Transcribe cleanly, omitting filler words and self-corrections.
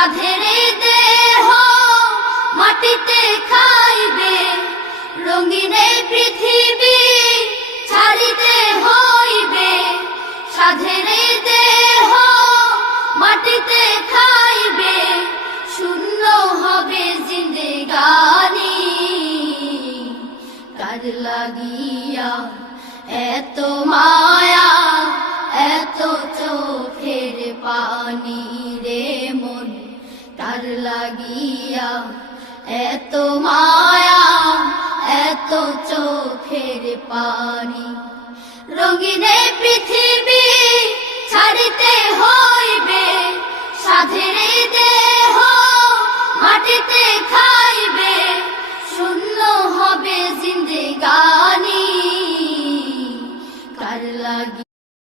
সাধেরে দেহ মাটিতে খাইবে, রঙিন এই পৃথিবী ছাড়িতে হইবে। সাধেরে দেহ মাটিতে খাইবে, শূন্য হবে জিন্দেগানি। কার লাগিয়া এত মায়া, এত চোখের পানি রে মন, কার লাগিয়া এত মায়া, এত চোখের পানি। রঙিন এই পৃথিবী ছাড়িতে হইবে, সাধেরে দেহ মাটিতে খাইবে,